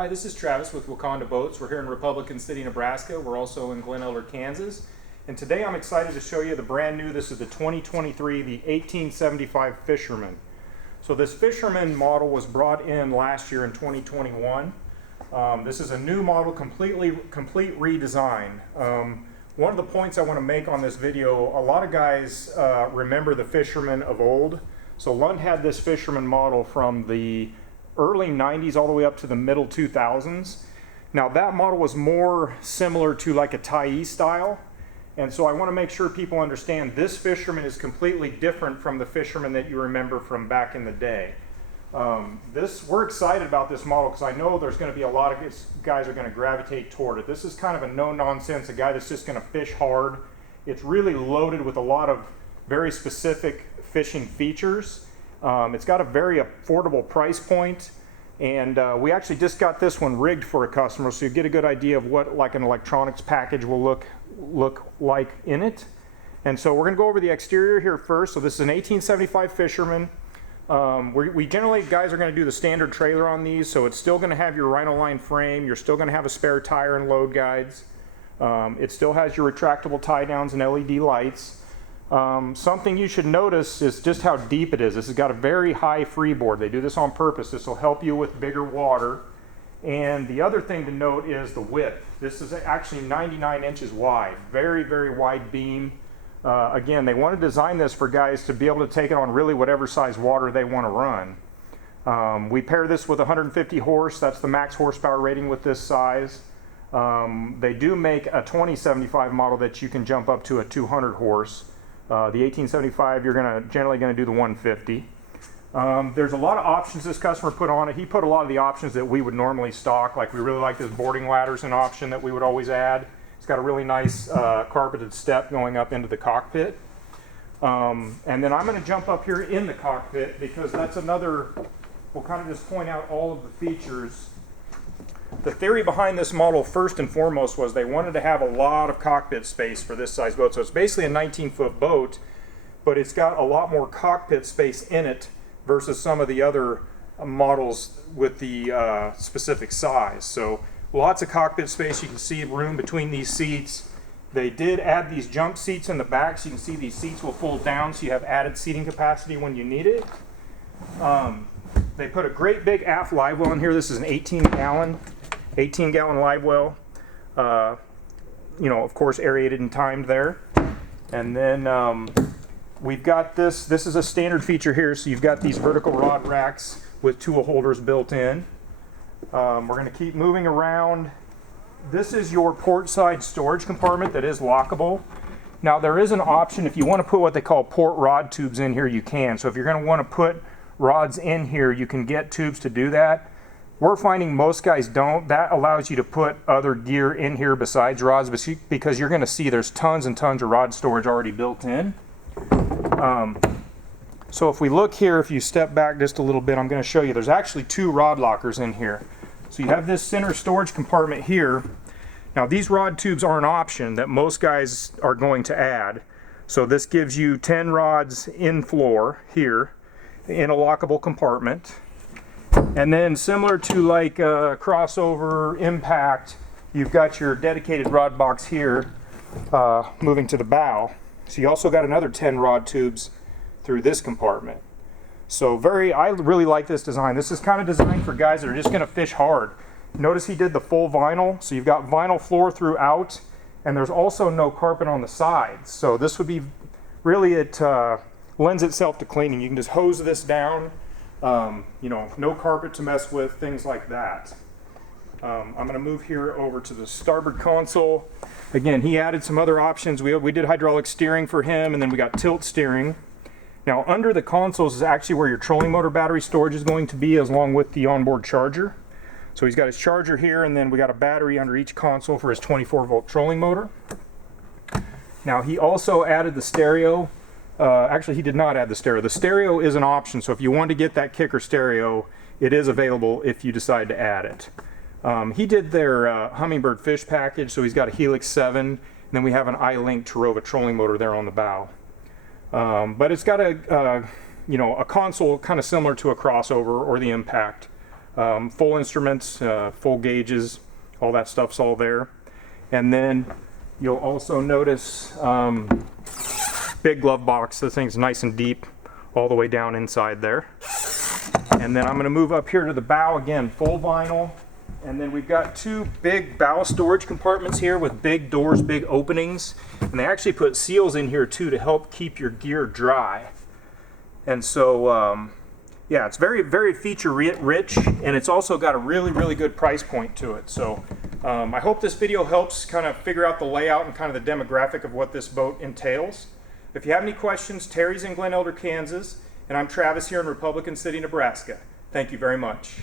Hi, this is Travis with Waconda Boats. We're here in Republican City, Nebraska. We're also in Glen Elder, Kansas. And today I'm excited to show you the brand new, this is the 2023, the 1875 Fisherman. So this Fisherman model was brought in last year in 2021. This is a new model, complete redesign. One of the points I want to make on this video, a lot of guys remember the Fisherman of old. So Lund had this Fisherman model from the early 90s all the way up to the middle 2000s. Now that model was more similar to like a tie style, and so I want to make sure people understand this Fisherman is completely different from the Fisherman that you remember from back in the day. We're excited about this model because I know there's going to be a lot of guys are going to gravitate toward it. This is kind of a no-nonsense, a guy that's just going to fish hard. It's really loaded with a lot of very specific fishing features. It's got a very affordable price point, and we actually just got this one rigged for a customer, so you get a good idea of what like an electronics package will look like in it. And so we're going to go over the exterior here first. So this is an 1875 Fisherman. We generally, guys, are going to do the standard trailer on these, so it's still going to have your Rhino line frame. You're still going to have a spare tire and load guides. It still has your retractable tie downs and LED lights. Something you should notice is just how deep it is. This has got a very high freeboard. They do this on purpose. This will help you with bigger water. And the other thing to note is the width. This is actually 99 inches wide. Very, very wide beam. Again, they want to design this for guys to be able to take it on really whatever size water they want to run. We pair this with 150 horse. That's the max horsepower rating with this size. They do make a 2075 model that you can jump up to a 200 horse. The 1875, you're generally going to do the 150. There's a lot of options this customer put on it. He put a lot of the options that we would normally stock. Like we really like this boarding ladder as an option that we would always add. It's got a really nice carpeted step going up into the cockpit. And then I'm going to jump up here in the cockpit because that's another, we'll kind of just point out all of the features. The theory behind this model, first and foremost, was they wanted to have a lot of cockpit space for this size boat. So it's basically a 19-foot boat, but it's got a lot more cockpit space in it versus some of the other models with the specific size. So lots of cockpit space. You can see room between these seats. They did add these jump seats in the back, so you can see these seats will fold down so you have added seating capacity when you need it. They put a great big aft live well in here. This is an 18-gallon live well. Of course, aerated and timed there. And then we've got this. This is a standard feature here. So you've got these vertical rod racks with tool holders built in. We're going to keep moving around. This is your port side storage compartment that is lockable. Now there is an option if you want to put what they call port rod tubes in here, you can. So if you're going to want to put rods in here, you can get tubes to do that. We're finding most guys don't. That allows you to put other gear in here besides rods, because you're going to see there's tons and tons of rod storage already built in. So if we look here, if you step back just a little bit, I'm going to show you there's actually two rod lockers in here. So you have this center storage compartment here. Now these rod tubes are an option that most guys are going to add. So this gives you 10 rods in floor here in a lockable compartment. And then similar to like a crossover impact, you've got your dedicated rod box here moving to the bow. So you also got another 10 rod tubes through this compartment. So I really like this design. This is kind of designed for guys that are just going to fish hard. Notice he did the full vinyl, so you've got vinyl floor throughout, and there's also no carpet on the sides. So this would be really, it lends itself to cleaning. You can just hose this down, no carpet to mess with, things like that. I'm going to move here over to the starboard console. Again, he added some other options. We did hydraulic steering for him, and then we got tilt steering. Now under the consoles is actually where your trolling motor battery storage is going to be, along with the onboard charger. So he's got his charger here, and then we got a battery under each console for his 24-volt trolling motor. Now he also added the stereo. Actually, he did not add the stereo. The stereo is an option, so if you want to get that kicker stereo, it is available if you decide to add it. He did their Hummingbird fish package, so he's got a Helix 7, and then we have an iLink Tarova trolling motor there on the bow. But it's got a console kind of similar to a crossover or the Impact. Full instruments, full gauges, all that stuff's all there. And then you'll also notice big glove box. This thing's nice and deep all the way down inside there. And then I'm going to move up here to the bow again, full vinyl. And then we've got two big bow storage compartments here with big doors, big openings. And they actually put seals in here too to help keep your gear dry. And so, yeah, it's very, very feature rich, and it's also got a really, really good price point to it. So I hope this video helps kind of figure out the layout and kind of the demographic of what this boat entails. If you have any questions, Terry's in Glen Elder, Kansas, and I'm Travis here in Republican City, Nebraska. Thank you very much.